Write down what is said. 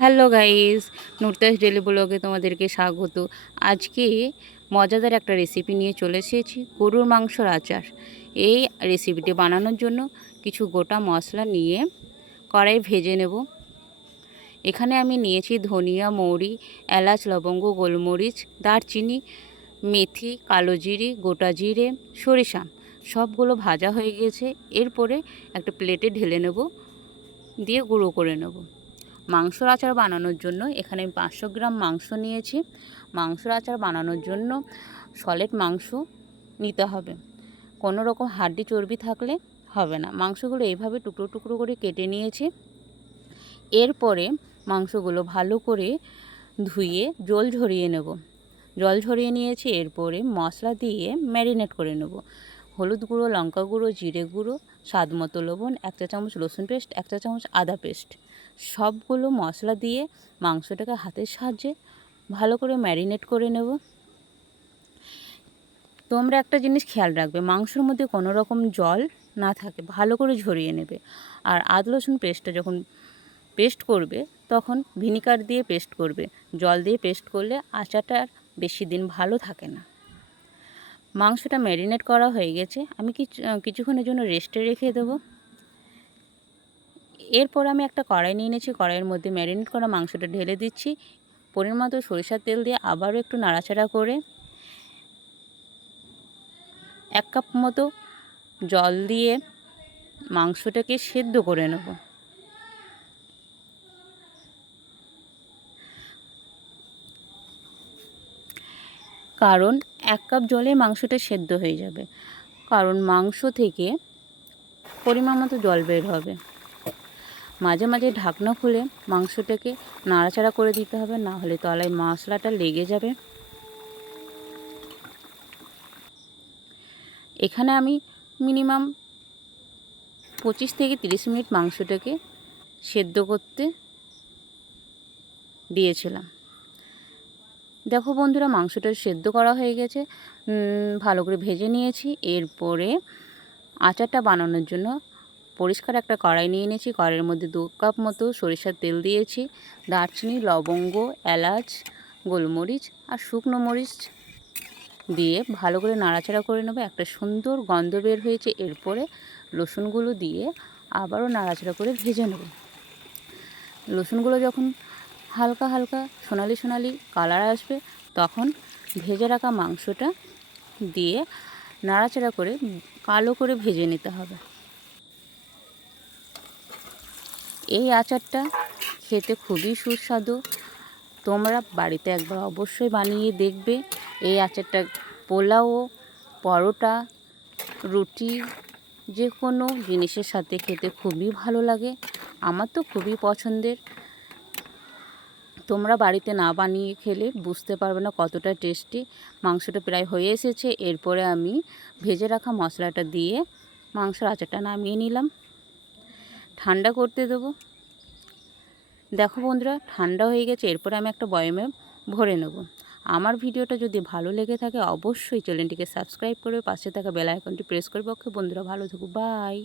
Hello guys, নুরতাস daily ব্লগে তোমাদেরকে স্বাগত। আজকে মজাদার একটা রেসিপি নিয়ে চলে এসেছি, গরুর মাংসর আচার। এই রেসিপিটি বানানোর জন্য কিছু গোটা মশলা নিয়ে কড়াই ভেজে নেব। এখানে আমি নিয়েছি ধনিয়া, মৌরি, এলাচ, লবঙ্গ, গোলমরিচ, দারচিনি, মেথি, কালো জিরে, গোটা জিরে, সরিষা সবগুলো ভাজা হয়ে গেছে। এরপরে একটা প্লেটে ঢেলে নেব, দিয়ে গুঁড়ো করে নেব। মাংসর আচার বানানোর জন্য এখানে আমি 500 গ্রাম মাংস নিয়েছি। মাংসর আচার বানানোর জন্য সলিড মাংস নিতে হবে, কোনো রকম হাড্ডি চর্বি থাকলে হবে না। মাংসগুলো এইভাবে টুকরো টুকরো করে কেটে নিয়েছি। এরপরে মাংসগুলো ভালো করে ধুয়ে জল ঝরিয়ে নেব। জল ঝরিয়ে নিয়েছি। এরপরে মশলা দিয়ে ম্যারিনেট করে নেব। হলুদ গুঁড়ো, লঙ্কা গুঁড়ো, জিরে গুঁড়ো, স্বাদ মতো লবণ, 1 চা চামচ রসুন পেস্ট, 1 চা চামচ আদা পেস্ট, সবগুলো মশলা দিয়ে মাংসটাকে হাতের সাহায্যে ভালো করে ম্যারিনেট করে নেব। তোমরা একটা জিনিস খেয়াল রাখবে, মাংসের মধ্যে কোনো রকম জল না থাকে, ভালো করে ঝরিয়ে নেবে। আর আদা রসুন পেস্টটা যখন পেস্ট করবে তখন ভিনিগার দিয়ে পেস্ট করবে। জল দিয়ে পেস্ট করলে আচারটা আর বেশি দিন ভালো থাকে না। মাংসটা ম্যারিনেট করা হয়ে গেছে, আমি কিছুক্ষণের জন্য রেস্টে রেখে দেবো। এরপর আমি একটা কড়াই নিয়ে নিয়েছি, কড়াইয়ের মধ্যে ম্যারিনেট করা মাংসটা ঢেলে দিচ্ছি। পরিমাণ মতো সরিষার তেল দিয়ে আবারও একটু নাড়াচাড়া করে 1 কাপ মতো জল দিয়ে মাংসটাকে সেদ্ধ করে নেব। কারণ 1 কাপ জলে মাংসটা সেদ্ধ হয়ে যাবে, কারণ মাংস থেকে পরিমাণ মতো জল বের হবে। মাঝে মাঝে ঢাকনা খুলে মাংসটাকে নাড়াচাড়া করে দিতে হবে, না হলে তলায় মশলাটা লেগে যাবে। এখানে আমি মিনিমাম 25 থেকে 30 মিনিট মাংসটাকে সেদ্ধ করতে দিয়েছিলাম। দেখো বন্ধুরা, মাংসটা সেদ্ধ করা হয়ে গেছে, ভালো করে ভেজে নিয়েছি। এরপরে আচারটা বানানোর জন্য পরিষ্কার একটা কড়াই নিয়ে নিয়েছি। কড়াইয়ের মধ্যে 2 কাপ মতো সরিষার তেল দিয়েছি। দারচিনি, লবঙ্গ, এলাচ, গোলমরিচ আর শুকনো মরিচ দিয়ে ভালো করে নাড়াচাড়া করে নেব। একটা সুন্দর গন্ধ বের হয়েছে। এরপরে রসুনগুলো দিয়ে আবারও নাড়াচাড়া করে ভেজে নেব। রসুনগুলো যখন হালকা হালকা সোনালি সোনালি কালার আসবে তখন ভেজে রাখা মাংসটা দিয়ে নাড়াচাড়া করে কালো করে ভেজে নিতে হবে। এই আচারটা খেতে খুবই সুস্বাদু, তোমরা বাড়িতে একবার অবশ্যই বানিয়ে দেখবে। এই আচারটা পোলাও, পরোটা, রুটি যে কোনো জিনিসের সাথে খেতে খুবই ভালো লাগে। আমার তো খুবই পছন্দের। তোমরা বাড়িতে না বানিয়ে খেলে বুঝতে পারবে না কতটা টেস্টি। মাংসটা প্রায় হয়ে এসেছে। এরপরে আমি ভেজে রাখা মশলাটা দিয়ে মাংসের আচারটা নামিয়ে নিলাম, ঠান্ডা করতে দেবো। দেখো বন্ধুরা, ঠান্ডা হয়ে গেছে। এরপরে আমি একটা বয়ামে ভরে নেব। আমার ভিডিওটা যদি ভালো লেগে থাকে অবশ্যই চ্যানেলটিকে সাবস্ক্রাইব করবে, পাশে থাকা বেল আইকনটি প্রেস করবে। ওকে বন্ধুরা, ভালো থেকো, বাই।